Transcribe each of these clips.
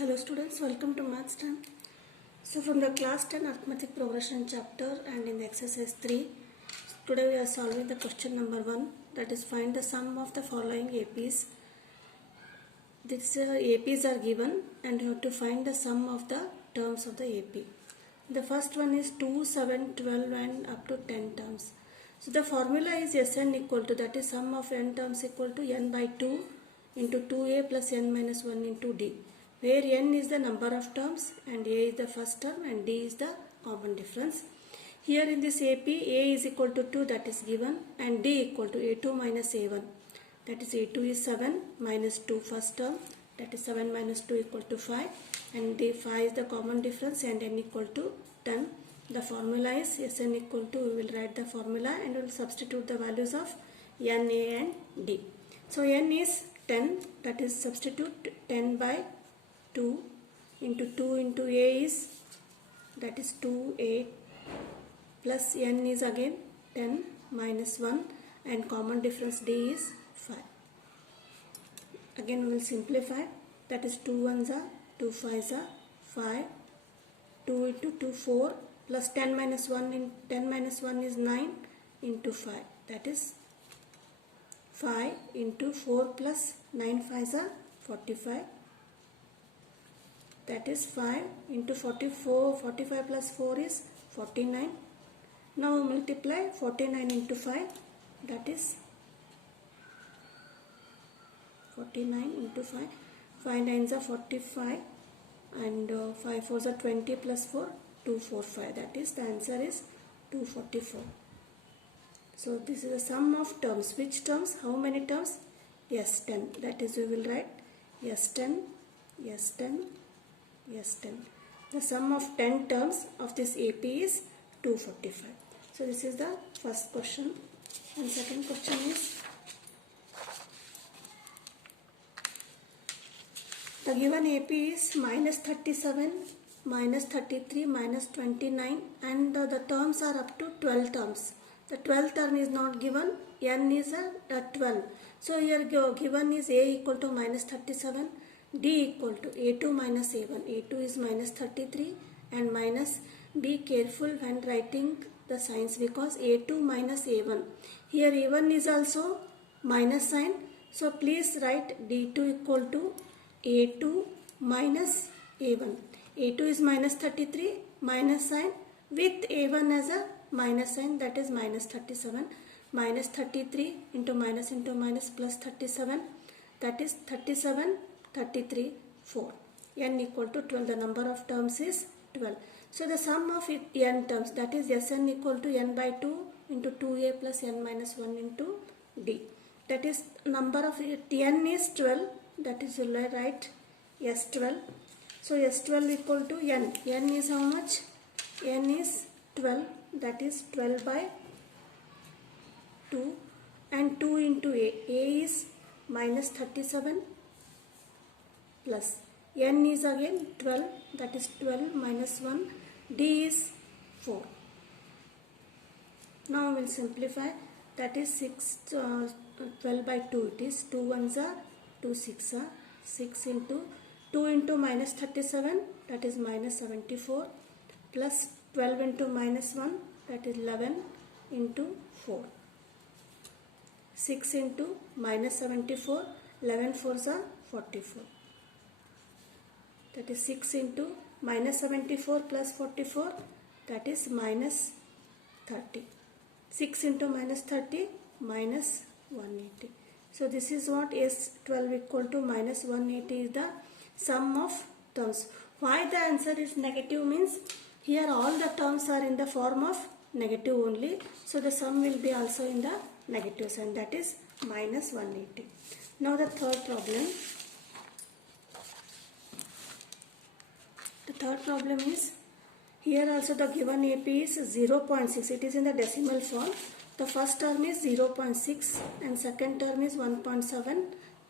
Hello students, welcome to Maths Time. So from the class 10 arithmetic progression chapter and in the exercise 3, today we are solving the question number 1, that is find the sum of the following APs. These APs are given and you have to find the sum of the terms of the AP. The first one is 2, 7, 12 and up to 10 terms. So the formula is Sn equal to, that is sum of n terms equal to n by 2 into 2a plus n minus 1 into d, where n is the number of terms and a is the first term and d is the common difference. Here in this AP, a is equal to 2, that is given, and d equal to a2 minus a1, that is a2 is 7 minus 2 first term, that is 7 minus 2 equal to 5, and d 5 is the common difference and n equal to 10. The formula is Sn equal to, we will write the formula and we will substitute the values of n, a and d. So n is 10, that is substitute 10 by 2 into a is, that is 2, 8 plus n is again 10 minus 1 and common difference d is 5. Again we will simplify, that is 2 1s are 2 5s are 5, 2 into 2 4 plus 10 minus 1 in 10 minus 1 is 9 into 5, that is 5 into 4 plus 9 5s are 45, that is 5 into 44, 45 plus 4 is 49. Now multiply 49 into 5, that is 49 into 5, 5 9s are 45 and 5 4s are 20 plus 4, 245, that is the answer is 244. So this is the sum of terms. Which terms? How many terms? Yes, 10. That is we will write yes 10, yes 10, yes 10. The sum of 10 terms of this AP is 245. So this is the first question. And second question is, the given AP is minus 37, minus 33, minus 29 and the terms are up to 12 terms. The 12th term is not given, n is a 12. So here given is a equal to minus 37, d equal to a2 minus a1. a2 is minus 33 and minus, be careful when writing the signs because a2 minus a1. Here a1 is also minus sign. So please write d2 equal to a2 minus a1. a2 is minus 33 minus sign with a1 as a minus sign, that is minus 37, minus 33 into minus plus 37, that is 37, 33, 4. n equal to 12. The number of terms is 12. So the sum of n terms, that is Sn equal to n by 2 into 2a plus n minus 1 into d. That is number of n is 12, that is will I write S12. So S12 equal to n. n is how much? n is 12, that is 12 by 2 and 2 into a. a is minus 37 plus n is again 12, that is 12 minus 1, d is 4. Now we will simplify, that is 12 by 2, it is 2 1s are 2 6 are 6 into 2 into minus 37, that is minus 74 plus 12 into minus 1, that is 11 into 4. 6 into minus 74, 11 4s are 44. That is 6 into minus 74 plus 44, that is minus 30. 6 into minus 30, minus 180. So this is what S12 equal to minus 180 is the sum of terms. Why the answer is negative means, here all the terms are in the form of negative only. So the sum will be also in the negative sign, that is minus 180. Now the third problem. The third problem is, here also the given AP is 0.6. It is in the decimal form. The first term is 0.6 and second term is 1.7.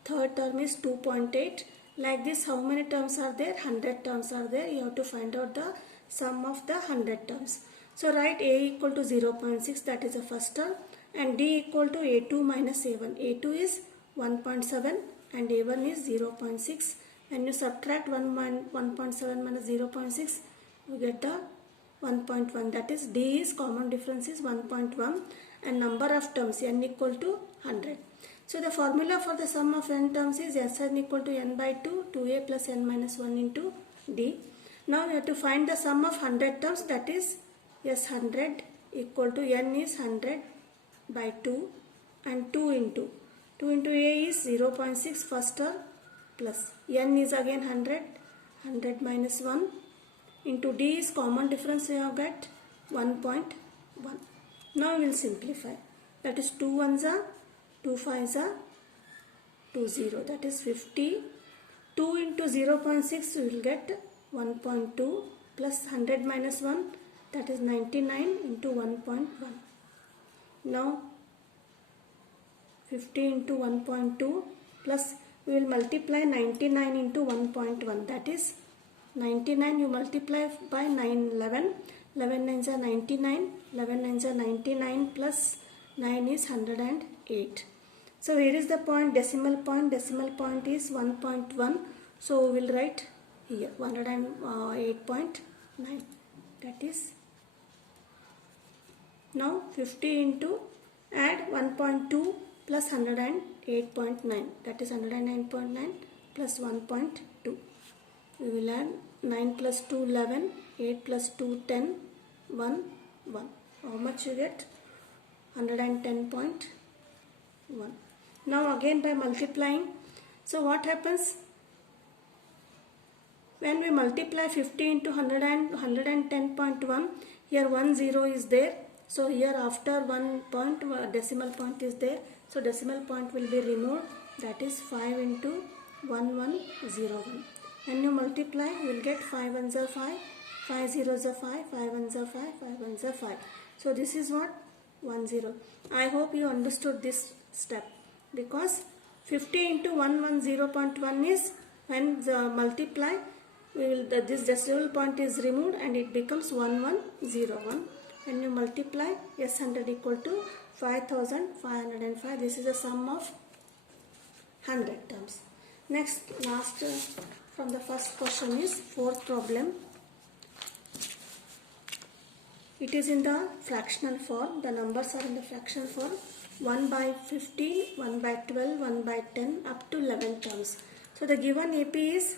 Third term is 2.8. Like this, how many terms are there? 100 terms are there. You have to find out the sum of the 100 terms. So write a equal to 0.6, that is the first term, and d equal to a2 minus a1. a2 is 1.7 and a1 is 0.6. When you subtract 1.7 minus 0.6, you get the 1.1. That is D is common difference is 1.1 and number of terms n equal to 100. So the formula for the sum of n terms is Sn equal to n by 2, 2a plus n minus 1 into D. Now we have to find the sum of 100 terms, that is S100 equal to n is 100 by 2 and 2 into a is 0.6 first term plus n is again 100 minus 1 into D is common difference, you have got 1.1. Now we will simplify. That is 2 ones are 2 5s are 2 0. That is 50. 2 into 0.6 we will get 1.2 plus 100 minus 1, that is 99 into 1.1. Now 50 into 1.2 plus we will multiply 99 into 1.1, that is 99 you multiply by 11 nines are 99, 11 nines are 99 plus 9 is 108. So here is the point, decimal point is 1.1. So we will write here 108.9. That is, now 50 into, add 1.2 plus 108.9, that is 109.9 plus 1.2. We will add 9 plus 2 11, 8 plus 2 10, 1 1. How much you get? 110.1. Now again by multiplying. So what happens? When we multiply 50 into 110.1, here 1 0 is there. So here after 1 point, decimal point is there. So decimal point will be removed. That is 5 into 1101. When you multiply, you will get 5 ones are 5, 5 zeros are 5, 5 ones are 5, 5 ones are 5. So this is what? 1 0. I hope you understood this step, because 50 into 110.1 is when the multiply, we will this decimal point is removed and it becomes 1101. When you multiply, S100 equal to 5505. This is the sum of 100 terms. Next, last from the first question is fourth problem. It is in the fractional form. The numbers are in the fractional form. 1 by 15, 1 by 12, 1 by 10 up to 11 terms. So the given AP is,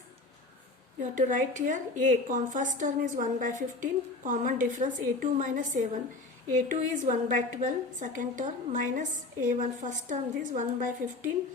you have to write here A. First term is 1 by 15. Common difference A2 minus A1. A2 is 1 by 12. Second term minus A1. First term is 1 by 15.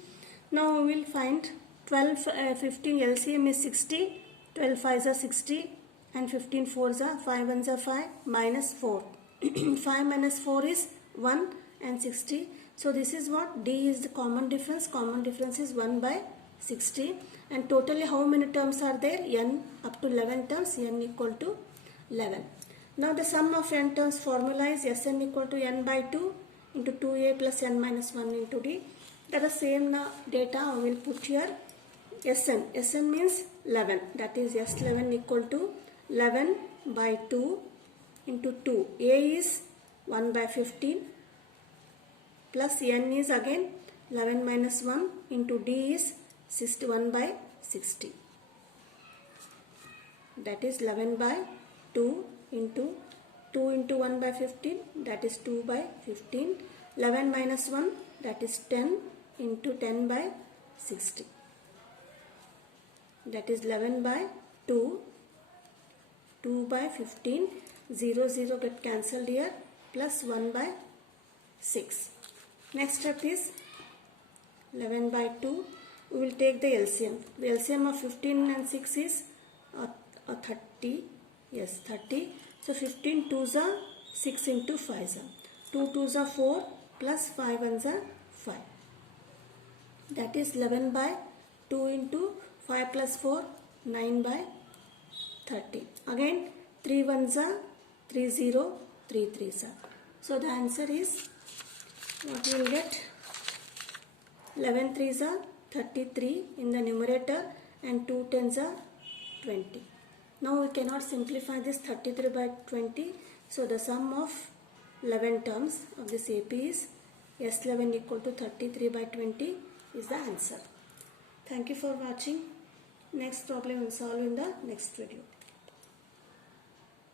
Now we will find 15 LCM is 60. 12 5s are 60. And 15 4s are 5 1s are 5 minus 4. 5 minus 4 is 1 and 60. So this is what? D is the common difference. Common difference is 1 by 60. And totally how many terms are there? N up to 11 terms. N equal to 11. Now the sum of n terms formula is Sn equal to n by 2 into 2a plus n minus 1 into D. That is same data I will put here. Sn. Sn means 11. That is S11 equal to 11 by 2 into 2. A is 1 by 15 plus n is again 11 minus 1 into D is 61 by 60. That is 11 by 2 into 1 by 15, that is 2 by 15. 11 minus 1, that is 10 into 10 by 60. That is 11 by 2, 2 by 15, 0 0 get cancelled here, plus 1 by 6. Next step is 11 by 2. We will take the LCM. The LCM of 15 and 6 is 30. Yes, 30. So 15 2s are 6 into 5s are. 2 2s are 4 plus 5 1s are 5. That is 11 by 2 into 5 plus 4, 9 by 30. Again 3 1s are 3 0, 3 3s are. So the answer is, what we will get? 11 3s are 33 in the numerator and 2 10s are 20. Now we cannot simplify this 33 by 20. So the sum of 11 terms of this AP is S11 equal to 33 by 20 is the answer. Thank you for watching. Next problem we'll solve in the next video.